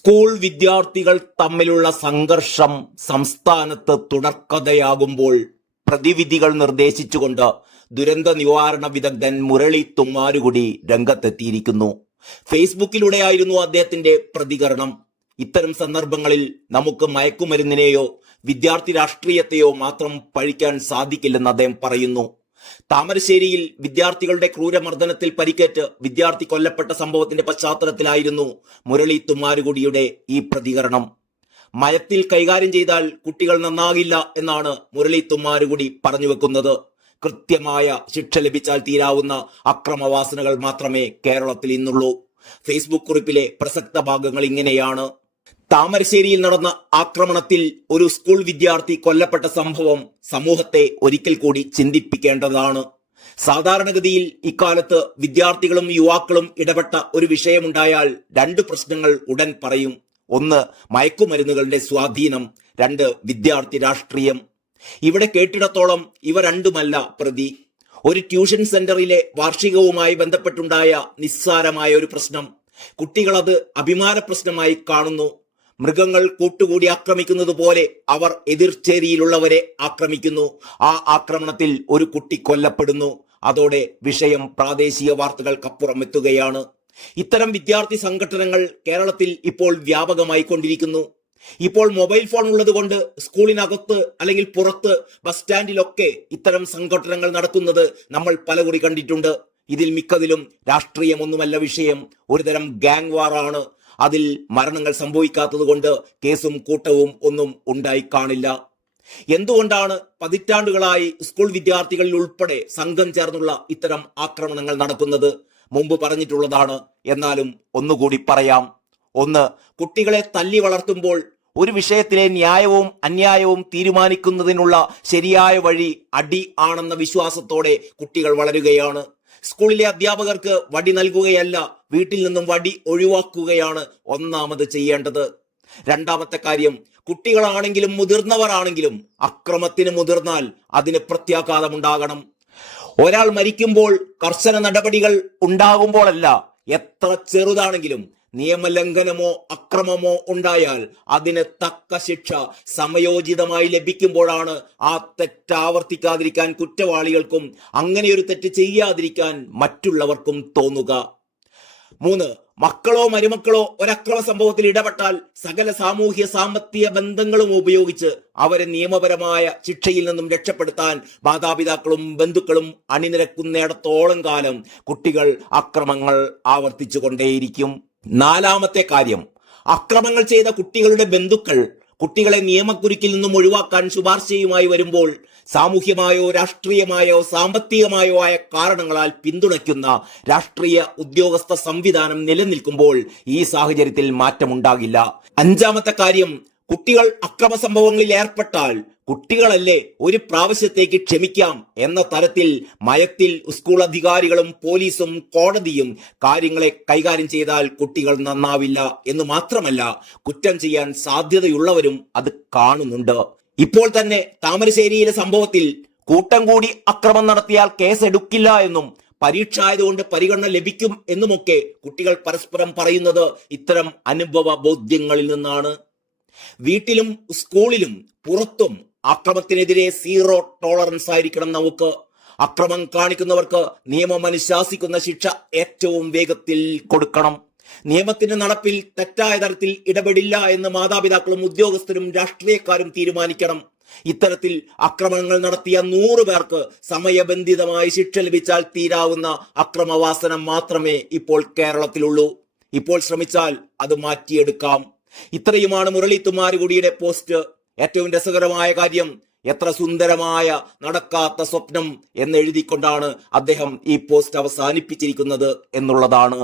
School വിദ്യാർത്ഥികൾ തമ്മിലുള്ള സംഘർഷം സംസ്ഥാനത്ത് തുടർക്കഥയാകുമ്പോൾ പ്രതിവിധികൾ നിർദ്ദേശിച്ചുകൊണ്ട് ദുരന്ത നിവാരണ വിദഗ്ധൻ മുരളി തുമ്മാരുകുടി രംഗത്തെത്തിയിരിക്കുന്നു. ഫേസ്ബുക്കിലൂടെയായിരുന്നു അദ്ദേഹത്തിന്റെ പ്രതികരണം. ഇത്തരം സന്ദർഭങ്ങളിൽ നമുക്ക് മയക്കുമരുന്നിനെയോ വിദ്യാർത്ഥി രാഷ്ട്രീയത്തെയോ മാത്രം പഴിക്കാൻ സാധിക്കില്ലെന്ന് അദ്ദേഹം പറയുന്നു. താമരശ്ശേരിയിൽ വിദ്യാർത്ഥികളുടെ ക്രൂരമർദ്ദനത്തിൽ പരിക്കേറ്റ് വിദ്യാർത്ഥി കൊല്ലപ്പെട്ട സംഭവത്തിന്റെ പശ്ചാത്തലത്തിലായിരുന്നു മുരളി തുമ്മാരുകുടിയുടെ ഈ പ്രതികരണം. മയത്തിൽ കൈകാര്യം ചെയ്താൽ കുട്ടികൾ നന്നാകില്ല എന്നാണ് മുരളി തുമ്മാരുകുടി പറഞ്ഞു വെക്കുന്നത്. കൃത്യമായ ശിക്ഷ ലഭിച്ചാൽ തീരാവുന്ന അക്രമവാസനകൾ മാത്രമേ കേരളത്തിൽ ഇന്നുള്ളൂ. ഫേസ്ബുക്ക് കുറിപ്പിലെ പ്രസക്ത ഭാഗങ്ങൾ ഇങ്ങനെയാണ്. താമരശ്ശേരിയിൽ നടന്ന ആക്രമണത്തിൽ ഒരു സ്കൂൾ വിദ്യാർത്ഥി കൊല്ലപ്പെട്ട സംഭവം സമൂഹത്തെ ഒരിക്കൽ കൂടി ചിന്തിപ്പിക്കേണ്ടതാണ്. സാധാരണഗതിയിൽ ഇക്കാലത്ത് വിദ്യാർത്ഥികളും യുവാക്കളും ഇടപെട്ട ഒരു വിഷയമുണ്ടായാൽ രണ്ട് പ്രശ്നങ്ങൾ ഉടൻ പറയും. ഒന്ന്, മയക്കുമരുന്നുകളുടെ സ്വാധീനം. രണ്ട്, വിദ്യാർത്ഥി രാഷ്ട്രീയം. ഇവിടെ കേട്ടിടത്തോളം ഇവ രണ്ടുമല്ല പ്രതി. ഒരു ട്യൂഷൻ സെന്ററിലെ വാർഷികവുമായി ബന്ധപ്പെട്ടുണ്ടായ നിസ്സാരമായ ഒരു പ്രശ്നം കുട്ടികൾ അത് അഭിമാന പ്രശ്നമായി കാണുന്നു. മൃഗങ്ങൾ കൂട്ടുകൂടി ആക്രമിക്കുന്നത് പോലെ അവർ എതിർചേരിയിലുള്ളവരെ ആക്രമിക്കുന്നു. ആ ആക്രമണത്തിൽ ഒരു കുട്ടി കൊല്ലപ്പെടുന്നു. അതോടെ വിഷയം പ്രാദേശിക വാർത്തകൾക്കപ്പുറം എത്തുകയാണ്. ഇത്തരം വിദ്യാർത്ഥി സംഘടനകൾ കേരളത്തിൽ ഇപ്പോൾ വ്യാപകമായി കൊണ്ടിരിക്കുന്നു. ഇപ്പോൾ മൊബൈൽ ഫോൺ ഉള്ളത് കൊണ്ട് സ്കൂളിനകത്ത് അല്ലെങ്കിൽ പുറത്ത്, ബസ് സ്റ്റാൻഡിലൊക്കെ ഇത്തരം സംഘടനകൾ നടക്കുന്നത് നമ്മൾ പലകുറി കണ്ടിട്ടുണ്ട്. ഇതിൽ മിക്കതിലും രാഷ്ട്രീയമൊന്നുമല്ല വിഷയം. ഒരുതരം ഗാങ് വാറാണ്. അതിൽ മരണങ്ങൾ സംഭവിക്കാത്തത് കൊണ്ട് കേസും കൂട്ടവും ഒന്നും ഉണ്ടായി കാണില്ല. എന്തുകൊണ്ടാണ് പതിറ്റാണ്ടുകളായി സ്കൂൾ വിദ്യാർത്ഥികളിൽ ഉൾപ്പെടെ സംഘം ചേർന്നുള്ള ഇത്തരം ആക്രമണങ്ങൾ നടക്കുന്നത്? മുമ്പ് പറഞ്ഞിട്ടുള്ളതാണ്, എന്നാലും ഒന്നുകൂടി പറയാം. ഒന്ന്, കുട്ടികളെ തല്ലി വളർത്തുമ്പോൾ ഒരു വിഷയത്തിലെ ന്യായവും അന്യായവും തീരുമാനിക്കുന്നതിനുള്ള ശരിയായ വഴി അടി ആണെന്ന വിശ്വാസത്തോടെ കുട്ടികൾ വളരുകയാണ്. സ്കൂളിലെ അധ്യാപകർക്ക് വടി നൽകുകയല്ല, വീട്ടിൽ നിന്നും വടി ഒഴിവാക്കുകയാണ് ഒന്നാമത് ചെയ്യേണ്ടത്. രണ്ടാമത്തെ കാര്യം, കുട്ടികളാണെങ്കിലും മുതിർന്നവർ ആണെങ്കിലും അക്രമത്തിന് മുതിർന്നാൽ അതിന് പ്രത്യാഘാതമുണ്ടാകണം. ഒരാൾ മരിക്കുമ്പോൾ കർശന നടപടികൾ ഉണ്ടാകുമ്പോഴല്ല, എത്ര ചെറുതാണെങ്കിലും നിയമലംഘനമോ അക്രമമോ ഉണ്ടായാൽ അതിന് തക്ക ശിക്ഷ സമയോചിതമായി ലഭിക്കുമ്പോഴാണ് ആ തെറ്റ് ആവർത്തിക്കാതിരിക്കാൻ കുറ്റവാളികൾക്കും അങ്ങനെയൊരു തെറ്റ് ചെയ്യാതിരിക്കാൻ മറ്റുള്ളവർക്കും തോന്നുക. 3, മക്കളോ മരുമക്കളോ ഒരക്രമ സംഭവത്തിൽ ഇടപെട്ടാൽ സകല സാമൂഹ്യ സാമ്പത്തിക ബന്ധങ്ങളും ഉപയോഗിച്ച് അവരെ നിയമപരമായ ശിക്ഷയിൽ നിന്നും രക്ഷപ്പെടുത്താൻ മാതാപിതാക്കളും ബന്ധുക്കളും അണിനിരക്കുന്നിടത്തോളം കാലം കുട്ടികൾ അക്രമങ്ങൾ ആവർത്തിച്ചു കൊണ്ടേയിരിക്കും. 4ാമത്തെ കാര്യം, അക്രമങ്ങൾ ചെയ്ത കുട്ടികളുടെ ബന്ധുക്കൾ കുട്ടികളെ നിയമക്കുരുക്കിൽ നിന്നും ഒഴിവാക്കാൻ ശുപാർശയുമായി വരുമ്പോൾ സാമൂഹ്യമായോ രാഷ്ട്രീയമായോ സാമ്പത്തികമായോ ആയ കാരണങ്ങളാൽ പിന്തുണയ്ക്കുന്ന രാഷ്ട്രീയ ഉദ്യോഗസ്ഥ സംവിധാനം നിലനിൽക്കുമ്പോൾ ഈ സാഹചര്യത്തിൽ മാറ്റമുണ്ടാകില്ല. 5ാമത്തെ കാര്യം, കുട്ടികൾ അക്രമ സംഭവങ്ങളിൽ ഏർപ്പെട്ടാൽ കുട്ടികളല്ലേ, ഒരു പ്രാവശ്യത്തേക്ക് ക്ഷമിക്കാം എന്ന തരത്തിൽ മയത്തിൽ സ്കൂൾ അധികാരികളും പോലീസും കോടതിയും കാര്യങ്ങളെ കൈകാര്യം ചെയ്താൽ കുട്ടികൾ നന്നാവില്ല എന്ന് മാത്രമല്ല, കുറ്റം ചെയ്യാൻ സാധ്യതയുള്ളവരും അത് കാണുന്നുണ്ട്. ഇപ്പോൾ തന്നെ താമരശ്ശേരിയിലെ സംഭവത്തിൽ കൂട്ടം കൂടി അക്രമം നടത്തിയാൽ കേസെടുക്കില്ല എന്നും പരീക്ഷ ആയതുകൊണ്ട് പരിഗണന ലഭിക്കും എന്നുമൊക്കെ കുട്ടികൾ പരസ്പരം പറയുന്നത് ഇത്തരം അനുഭവ ബോധ്യങ്ങളിൽ നിന്നാണ്. വീട്ടിലും സ്കൂളിലും പുറത്തും അക്രമത്തിനെതിരെ 0 ടോളറൻസ് ആയിരിക്കണം നമുക്ക്. അക്രമം കാണിക്കുന്നവർക്ക് നിയമം അനുശാസിക്കുന്ന ശിക്ഷ ഏറ്റവും വേഗത്തിൽ കൊടുക്കണം. നിയമത്തിന്റെ നടപ്പിൽ തെറ്റായ തരത്തിൽ ഇടപെടില്ല എന്ന് മാതാപിതാക്കളും ഉദ്യോഗസ്ഥരും രാഷ്ട്രീയക്കാരും തീരുമാനിക്കണം. ഇത്തരത്തിൽ അക്രമങ്ങൾ നടത്തിയ 100 പേർക്ക് സമയബന്ധിതമായി ശിക്ഷ ലഭിച്ചാൽ തീരാവുന്ന അക്രമവാസന മാത്രമേ ഇപ്പോൾ കേരളത്തിലുള്ളൂ. ഇപ്പോൾ ശ്രമിച്ചാൽ അത് മാറ്റിയെടുക്കാം. ഇത്രയുമാണ് മുരളി തുമ്മാരുകുടിയുടെ പോസ്റ്റ്. ഏറ്റവും രസകരമായ കാര്യം, എത്ര സുന്ദരമായ നടക്കാത്ത സ്വപ്നം എന്നെഴുതിക്കൊണ്ടാണ് അദ്ദേഹം ഈ പോസ്റ്റ് അവസാനിപ്പിച്ചിരിക്കുന്നത് എന്നുള്ളതാണ്.